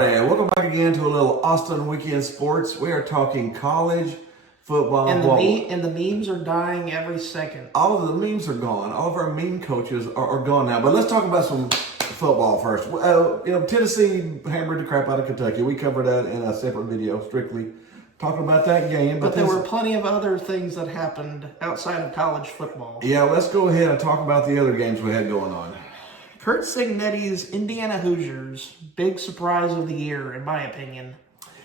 everybody. Welcome back again to a little Austin Weekend Sports. We are talking college football. And the memes are dying every second. All of the memes are gone. All of our meme coaches are gone now. But let's talk about some football first. Tennessee hammered the crap out of Kentucky. We covered that in a separate video, strictly talking about that game. But there were plenty of other things that happened outside of college football. Yeah, let's go ahead and talk about the other games we had going on. Curt Cignetti's Indiana Hoosiers, big surprise of the year, in my opinion,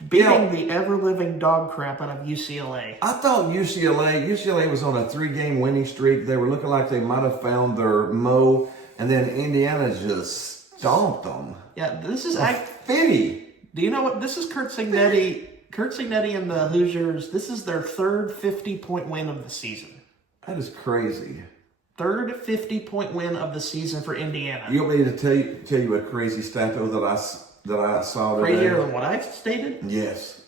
beating the ever-living dog crap out of UCLA. I thought UCLA was on a 3-game winning streak. They were looking like they might have found their mo, and then Indiana just stomped them. Yeah, this is... 50. Do you know what? This is Curt Cignetti. Curt Cignetti and the Hoosiers, this is their third 50-point win of the season. That is crazy. Third 50-point win of the season for Indiana. You want me to tell you a crazy stat though that I saw today? Crazier than what I've stated? Yes.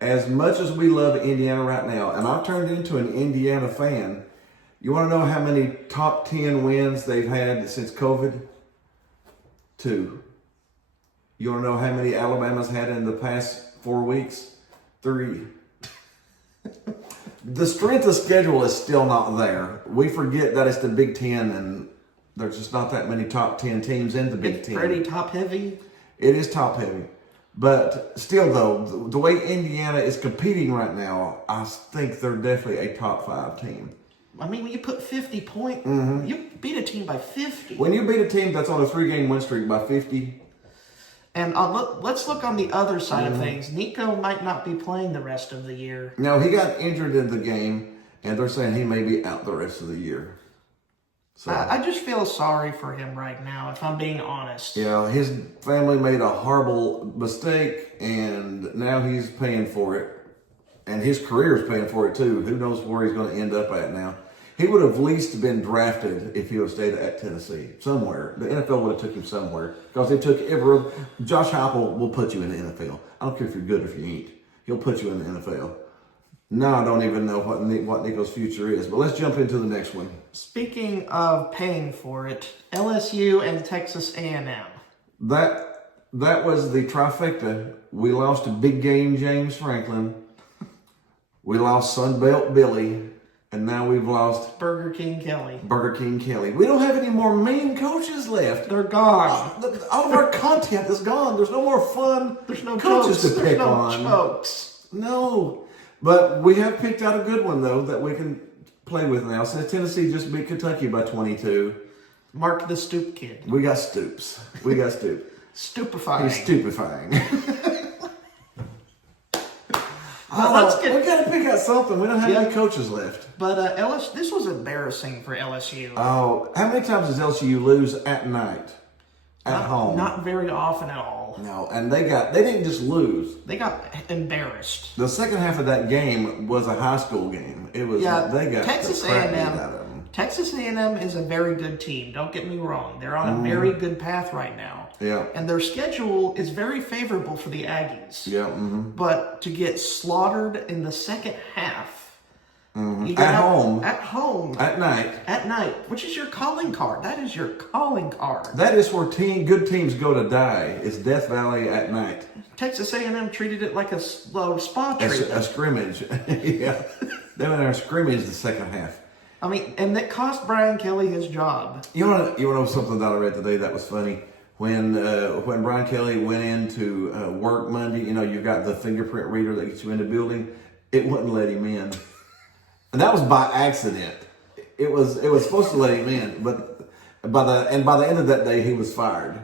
As much as we love Indiana right now, and I've turned into an Indiana fan, you want to know how many top 10 wins they've had since COVID? 2. You want to know how many Alabama's had in the past 4 weeks? 3. The strength of schedule is still not there. We forget that it's the Big Ten, and there's just not that many top 10 teams in the Big Ten. It's pretty top-heavy. It is top-heavy. But still, though, the way Indiana is competing right now, I think they're definitely a top 5 team. I mean, when you put 50 points, you beat a team by 50. When you beat a team that's on a 3-game win streak by 50... And let's look on the other side of things. Nico might not be playing the rest of the year. No, he got injured in the game, and they're saying he may be out the rest of the year. So I just feel sorry for him right now, if I'm being honest. Yeah, his family made a horrible mistake, and now he's paying for it. And his career is paying for it, too. Who knows where he's going to end up at now. He would have at least been drafted if he would have stayed at Tennessee, somewhere. The NFL would have took him somewhere because they took Josh Heupel will put you in the NFL. I don't care if you're good or if you ain't. He'll put you in the NFL. Now I don't even know what Nico's future is. But let's jump into the next one. Speaking of paying for it, LSU and Texas A&M. That was the trifecta. We lost a big game James Franklin. We lost Sunbelt Billy. And now we've lost Burger King Kelly. We don't have any more main coaches left. They're gone. All of our content is gone. There's no more fun. There's no coaches jokes. to pick no on. Jokes. No. But we have picked out a good one, though, that we can play with now. Since Tennessee just beat Kentucky by 22. Mark the Stoop Kid. We got Stoops. Stupefying. He's stupefying. We got to pick out something. We don't have any coaches left. But this was embarrassing for LSU. Oh, how many times does LSU lose at night, at home? Not very often at all. No, and they didn't just lose. They got embarrassed. The second half of that game was a high school game. It was they got Texas A&M. A&M. Texas A&M is a very good team. Don't get me wrong. They're on a very good path right now. Yeah. And their schedule is very favorable for the Aggies. Yeah. But to get slaughtered in the second half, at home, at night, which is your calling card. That is your calling card. That is where good teams go to die. It's Death Valley at night. Texas A&M treated it like a spa treatment. A scrimmage. Yeah. They went there and scrimmaged the second half. I mean, and that cost Brian Kelly his job. You want to know something that I read today that was funny? When Brian Kelly went into work Monday, you've got the fingerprint reader that gets you in the building. It wouldn't let him in, and that was by accident. It was supposed to let him in, but by the end of that day, he was fired.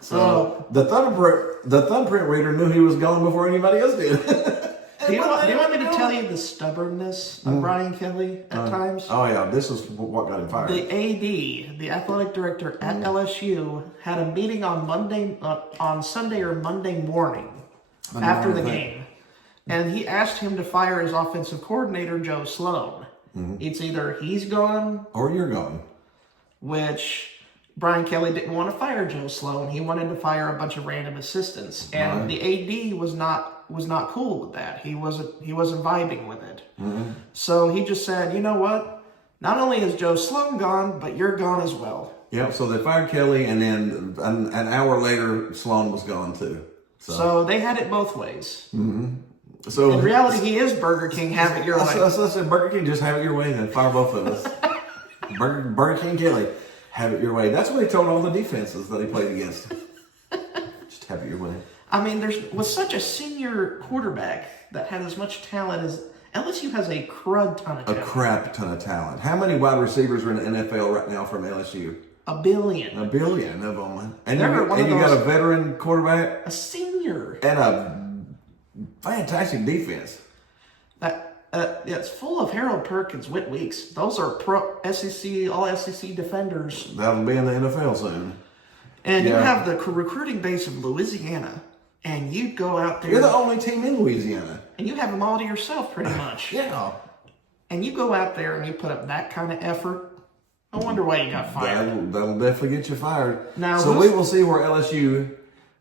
So the thumbprint reader knew he was gone before anybody else did. Do you want me to tell you the stubbornness of Brian Kelly at times? Oh, yeah. This is what got him fired. The AD, the athletic director at LSU, had a meeting on Sunday or Monday morning after the game. And he asked him to fire his offensive coordinator, Joe Sloan. It's either he's gone or you're gone. Which Brian Kelly didn't want to fire Joe Sloan. He wanted to fire a bunch of random assistants. And the AD was not cool with that. He wasn't vibing with it. So he just said, you know what? Not only is Joe Sloan gone, but you're gone as well. Yep, so they fired Kelly, and then an hour later, Sloan was gone too. So they had it both ways. So In reality, he is Burger King. Have it your way. So I said, Burger King, just have it your way and fire both of us. Burger King Kelly, have it your way. That's what he told all the defenses that he played against. Just have it your way. I mean, was such a senior quarterback that had as much talent as LSU has a crud ton of A talent. crap ton of talent. How many wide receivers are in the NFL right now from LSU? A billion. A billion of them. And They're one of you got those- a veteran quarterback A senior. and a fantastic defense. It's full of Harold Perkins, Whit Weeks. Those are pro SEC, all SEC defenders. That'll be in the NFL soon. And you Yeah. have the recruiting base of Louisiana. And you go out there You're the only team in Louisiana. and you have them all to yourself pretty much. Yeah. And you go out there and you put up that kind of effort. I wonder why you got fired. That'll definitely get you fired. Now, so we will see where LSU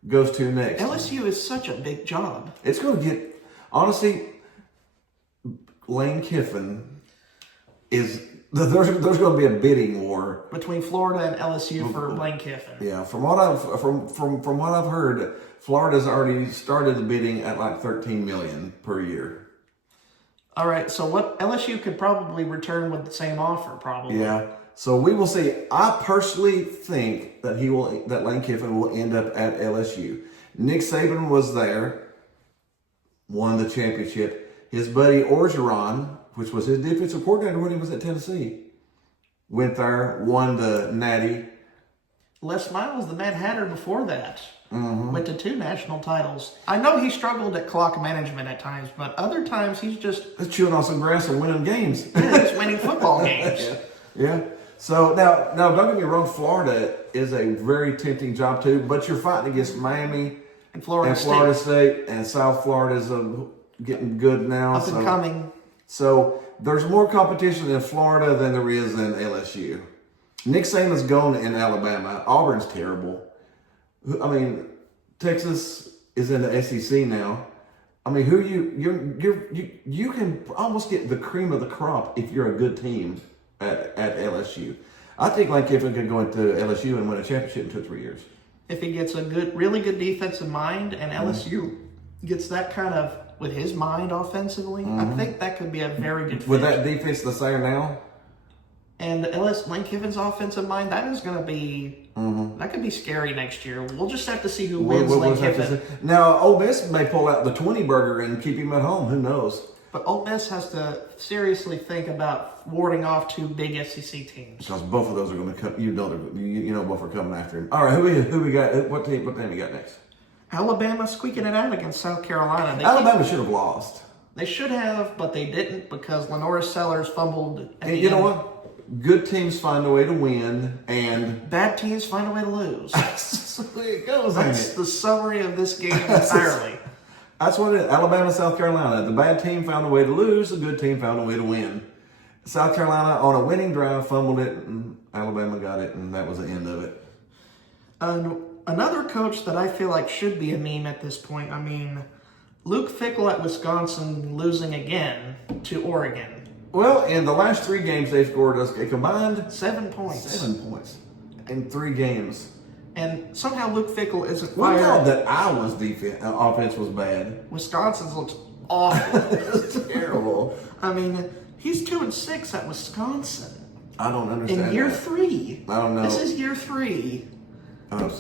goes to next. LSU is such a big job. It's going to get, honestly, Lane Kiffin is, there's going to be a bidding war. Between Florida and LSU for Lane Kiffin. Yeah, from what I've heard, Florida's already started the bidding at like $13 million per year. All right, so what LSU could probably return with the same offer, probably. Yeah. So we will see. I personally think that that Lane Kiffin will end up at LSU. Nick Saban was there, won the championship. His buddy Orgeron, which was his defensive coordinator when he was at Tennessee, went there, won the Natty. Les Miles, the Mad Hatter before that, went to 2 national titles. I know he struggled at clock management at times, but other times he's just He's chewing on some grass and winning games. he's winning football games. Yeah. So now, don't get me wrong. Florida is a very tempting job too, but you're fighting against Miami And Florida and State, Florida State, and South Florida is getting good now. up and coming. So there's more competition in Florida than there is in LSU. Nick Saban's gone in Alabama. Auburn's terrible. I mean, Texas is in the SEC now. I mean, you can almost get the cream of the crop if you're a good team at LSU. I think Lane Kiffin could go into LSU and win a championship in 2 or 3 years. If he gets a really good defensive mind, and LSU gets that kind of with his mind offensively, I think that could be a very good fit. With that defense that's there now, And Lane Kiffin's offensive mind, that is going to be that could be scary next year. We'll just have to see who wins we'll Lane have to Kiffin. see. Now, Ole Miss may pull out the 20 burger and keep him at home. Who knows? But Ole Miss has to seriously think about warding off 2 big SEC teams. Because both of those are going to come. You know both are coming after him. All right, who we got? What team we got next? Alabama squeaking it out against South Carolina. Alabama should have lost. They should have, but they didn't because Lenora Sellers fumbled. At the You know end. what? Good teams find a way to win, and Bad teams find a way to lose. that's the way it goes, ain't That's it? the summary of this game entirely. That's what it is. Alabama, South Carolina. The bad team found a way to lose. The good team found a way to win. South Carolina on a winning drive fumbled it, and Alabama got it, and that was the end of it. Another coach that I feel like should be a meme at this point. I mean, Luke Fickell at Wisconsin losing again to Oregon. Well, in the last 3 games, they've scored a combined 7 points. 7 points in 3 games. And somehow Luke Fickell isn't We fired. thought that Iowa's offense was bad. Wisconsin's looks awful. It's terrible. I mean, he's 2-6 at Wisconsin I don't understand. in year that. 3. I don't know. This is year 3. And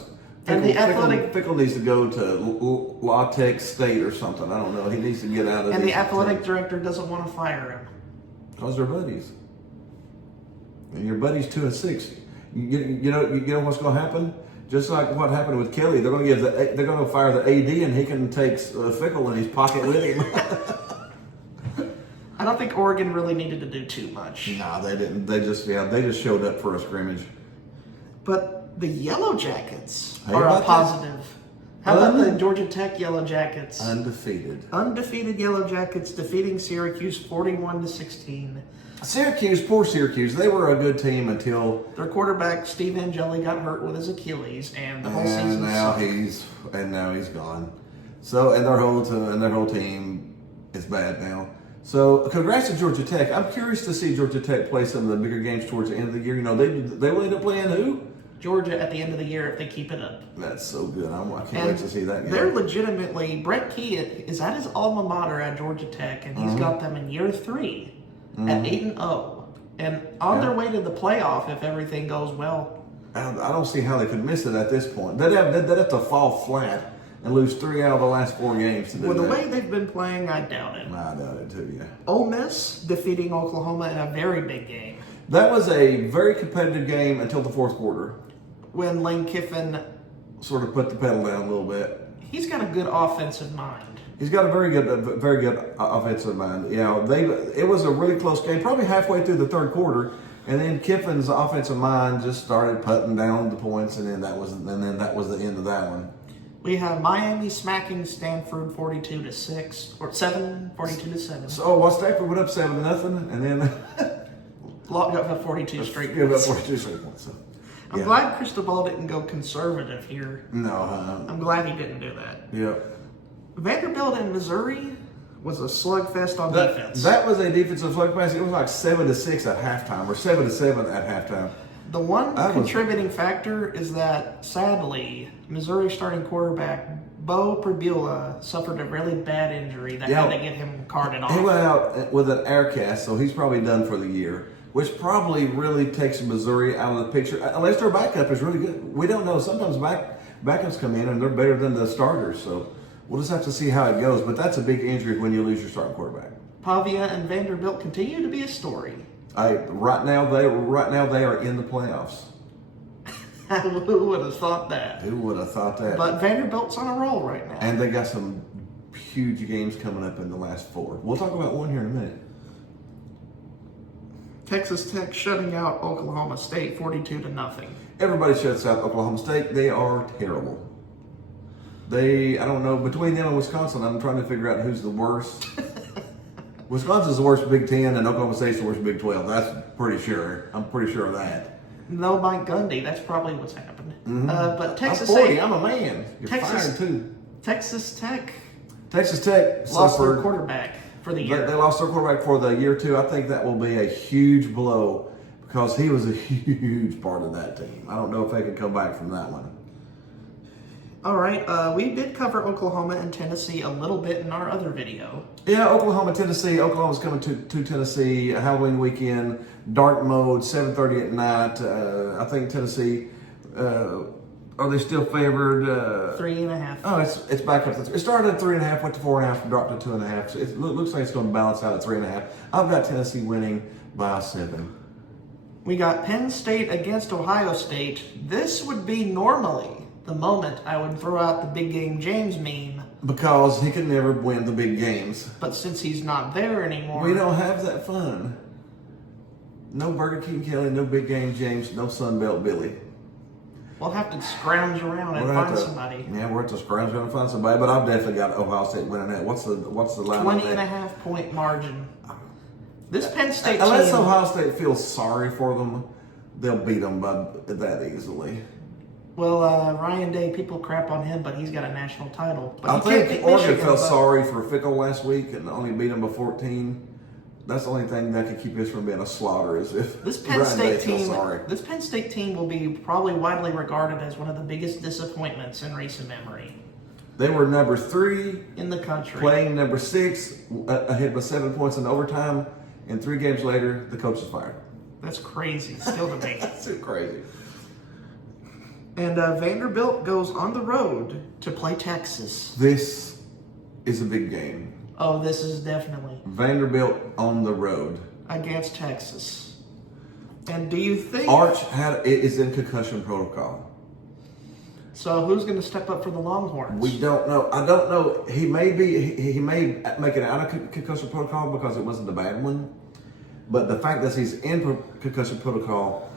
Fickle, the athletic- Fickle needs to go to La Tech State or something. I don't know. He needs to get out of. And the these athletic teams. director doesn't want to fire him. Because they're buddies. And your buddy's 2-6. You know what's going to happen? Just like what happened with Kelly, they're going to fire the AD, and he can take Fickle in his pocket with him. I don't think Oregon really needed to do too much. Nah, they didn't. They just showed up for a scrimmage. But the Yellow Jackets How are about a that? positive. How about the Georgia Tech Yellow Jackets? Undefeated. Undefeated Yellow Jackets defeating Syracuse 41-16. Syracuse, poor Syracuse. They were a good team until. Their quarterback Steve Angeli got hurt with his Achilles, and the whole season And now sucked. he's gone. So their whole team is bad now. So congrats to Georgia Tech. I'm curious to see Georgia Tech play some of the bigger games towards the end of the year. You know, they will end up playing who? Georgia at the end of the year if they keep it up. That's so good. I can't And wait to see that game. they're legitimately, Brent Key is at his alma mater at Georgia Tech, and he's got them in year 3 at 8-0, and on their way to the playoff if everything goes well. I don't see how they could miss it at this point. They'd have to fall flat and lose 3 out of the last 4 games to do With that. the way they've been playing, I doubt it. I doubt it too, yeah. Ole Miss defeating Oklahoma in a very big game That was a very competitive game until the fourth quarter. when Lane Kiffin, Sort of put the pedal down a little bit. he's got a good offensive mind. He's got a very good offensive mind. It was a really close game, probably halfway through the third quarter, and then Kiffin's offensive mind just started putting down the points, and then that was the end of that one. We have Miami smacking Stanford 42-6 or 42-7. So Stanford went up 7-0, and then Got 42 straight gave up points. 42 straight points. So, I'm yeah. glad Cristobal didn't go conservative here. No, I'm glad he didn't do that. yeah. Vanderbilt in Missouri was a slugfest on defense. That was a defensive slugfest. It was like 7-6 at halftime, or 7-7 at halftime. The one That was- contributing factor is that, sadly, Missouri starting quarterback Bo Pribula suffered a really bad injury that Yeah. had to get him carted off. He went out with an air cast, so he's probably done for the year, which probably really takes Missouri out of the picture, unless their backup is really good. We don't know. Sometimes backups come in and they're better than the starters, so we'll just have to see how it goes. But that's a big injury when you lose your starting quarterback. Pavia and Vanderbilt continue to be a story. Right now they are in the playoffs. Who would have thought that? Who would have thought that? But Vanderbilt's on a roll right now. And they got some huge games coming up in the last 4. We'll talk about one here in a minute. Texas Tech shutting out Oklahoma State 42-0. Everybody shuts out Oklahoma State. They are terrible. I don't know, between them and Wisconsin, I'm trying to figure out who's the worst. Wisconsin's the worst Big Ten, and Oklahoma State's the worst Big 12. That's pretty sure. I'm pretty sure of that. No Mike Gundy. That's probably what's happened. But Texas I'm 40. Tech, I'm a man. You're Texas- fired too. Texas Tech Texas Tech lost their suffered. quarterback for the They year. lost their quarterback for the year too. I think that will be a huge blow because he was a huge part of that team. I don't know if they can come back from that one. All right, we did cover Oklahoma and Tennessee a little bit in our other video. Yeah, Oklahoma, Tennessee. Oklahoma's coming to Tennessee Halloween weekend. Dark mode, 7:30 at night. I think Tennessee. Are they still favored? 3.5. Oh, it's back up. It started at 3.5, went to 4.5, dropped to 2.5. So it looks like it's going to balance out at 3.5. I've got Tennessee winning by 7. We got Penn State against Ohio State. This would be normally the moment I would throw out the Big Game James meme, Because he can never win the big games. but since he's not there anymore, We don't have that fun. No Burger King Kelly, no Big Game James, no Sunbelt Billy. we'll have to scrounge around and We'll have find to- somebody. Yeah, we're at the scrounge trying to find somebody, but I've definitely got Ohio State winning that. What's the line 20 on and a that? half point margin. This Penn State Unless team, Ohio State feels sorry for them, they'll beat them by that easily. well, Ryan Day, people crap on him, but he's got a national title. But I he can't think beat Oregon Michigan, felt but- sorry for Fickle last week and only beat them by 14. That's the only thing that could keep this from being a slaughter is if This Penn Ryan Day State feels team, sorry. this Penn State team will be probably widely regarded as one of the biggest disappointments in recent memory They were number 3, in the country. playing number 6, ahead by 7 points in overtime, and 3 games later, the coach is fired. That's crazy, still to me. That's so crazy. And Vanderbilt goes on the road to play Texas. This is a big game. Oh, this is definitely Vanderbilt on the road. against Texas. And do you think Arch is in concussion protocol. so? Who's going to step up for the Longhorns? We don't know. I don't know. He may make it out of concussion protocol because it wasn't a bad one. But the fact that he's in concussion protocol,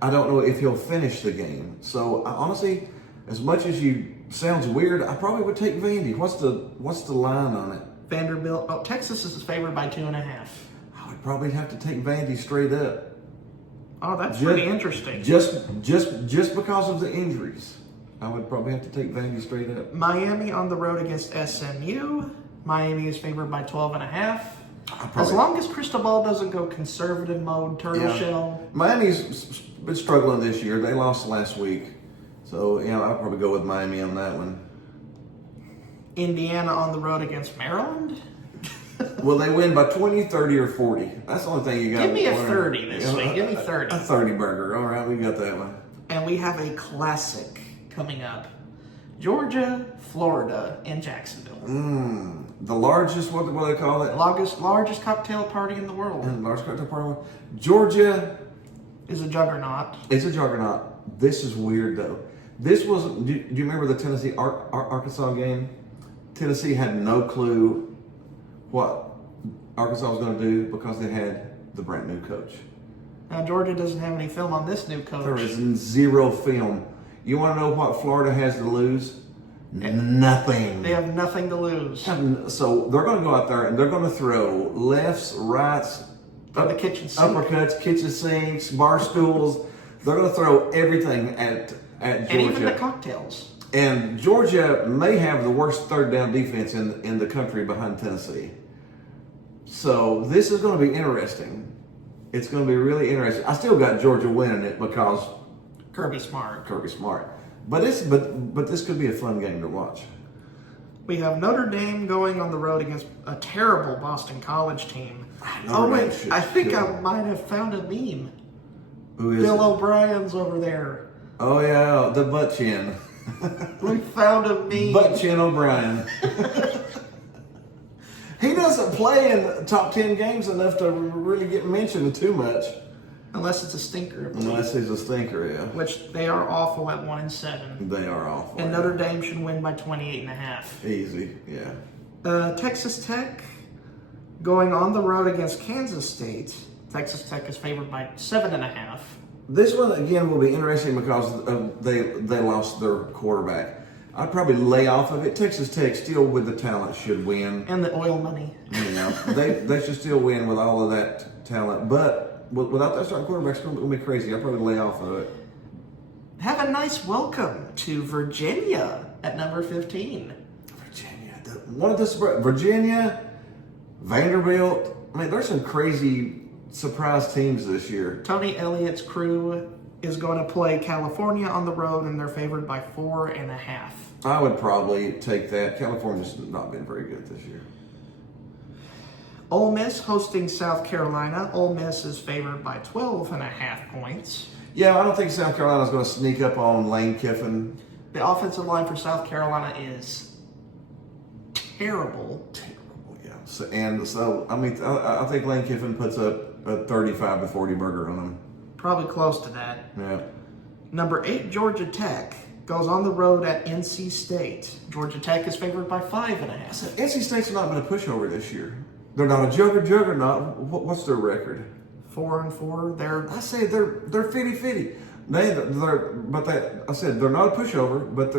I don't know if he'll finish the game. So honestly, as much as you sounds weird, I probably would take Vandy. What's the line on it? Vanderbilt. Oh, Texas is favored by 2.5. I would probably have to take Vandy straight up. Oh, that's Just- pretty interesting. Just because of the injuries, I would probably have to take Vandy straight up. Miami on the road against SMU. Miami is favored by 12.5. As long as Cristobal doesn't go conservative mode, turtle shell. Miami's been struggling this year. They lost last week. So, I'll probably go with Miami on that one. Indiana on the road against Maryland? Will they win by 20, 30, or 40? That's the only thing you got. Give me a 30 this week. Give me 30. A 30 burger. All right, we got that one. And we have a classic coming up. Georgia, Florida, and Jacksonville. The largest, what do they call it? Largest cocktail party in the world. Largest cocktail party. Georgia is a juggernaut. It's a juggernaut. This is weird, though. This was, do you remember the Tennessee Arkansas game? Tennessee had no clue what Arkansas was going to do because they had the brand new coach. Now, Georgia doesn't have any film on this new coach. There is zero film. You want to know what Florida has to lose? Nothing. They have nothing to lose. So they're going to go out there and they're going to throw lefts, rights, the kitchen sink. uppercuts, kitchen sinks, bar stools. They're going to throw everything at Georgia. And even the cocktails. And Georgia may have the worst third down defense in the country behind Tennessee. So this is going to be interesting. It's going to be really interesting. I still got Georgia winning it because Kirby Smart. But this could be a fun game to watch. We have Notre Dame going on the road against a terrible Boston College team. I think I might have found a meme. Who is Bill it? O'Brien's over there. Oh yeah, the butt chin. We found a meme. Butt chin O'Brien. He doesn't play in top 10 games enough to really get mentioned too much. Unless it's a stinker. Unless he's a stinker, yeah. Which they are awful at 1-7. They are awful. And Notre Dame should win by 28.5. Easy, yeah. Texas Tech going on the road against Kansas State. Texas Tech is favored by 7.5. This one again will be interesting because they lost their quarterback. I'd probably lay off of it. Texas Tech still with the talent should win. And the oil money. They should still win with all of that talent. But without that starting quarterback, it's going to be crazy. I'd probably lay off of it. Have a nice welcome to Virginia at number 15. Virginia, Vanderbilt. I mean, there's some crazy surprise teams this year. Tony Elliott's crew is going to play California on the road, and they're favored by 4.5. I would probably take that. California's not been very good this year. Ole Miss hosting South Carolina. Ole Miss is favored by 12.5 points. Yeah, I don't think South Carolina's going to sneak up on Lane Kiffin. The offensive line for South Carolina is terrible. Yeah. So I think Lane Kiffin puts up a 35 to 40 burger on them. Probably close to that. Yeah. Number 8, Georgia Tech goes on the road at NC State. Georgia Tech is favored by 5.5. NC State's not been a pushover this year. They're not a juggernaut. What's their record? 4-4. I say they're 50-50. I said they're not a pushover, but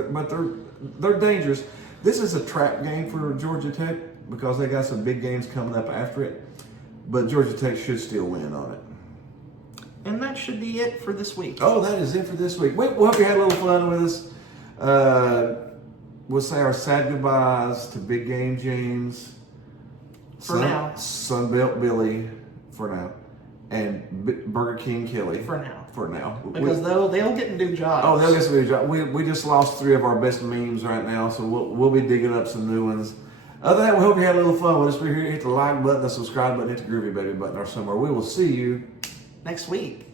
they're dangerous. This is a trap game for Georgia Tech because they got some big games coming up after it. But Georgia Tech should still win on it. And that should be it for this week. Oh, that is it for this week. We hope you had a little fun with us. We'll say our sad goodbyes to Big Game James. For now. Sunbelt Billy, for now. And Burger King Kelly. For now. For now. Because they'll get new jobs. Oh, they'll get some new jobs. We just lost 3 of our best memes right now, so we'll be digging up some new ones. Other than that, we hope you had a little fun with us. We're here. Hit the like button, the subscribe button, hit the groovy baby button or somewhere. We will see you next week.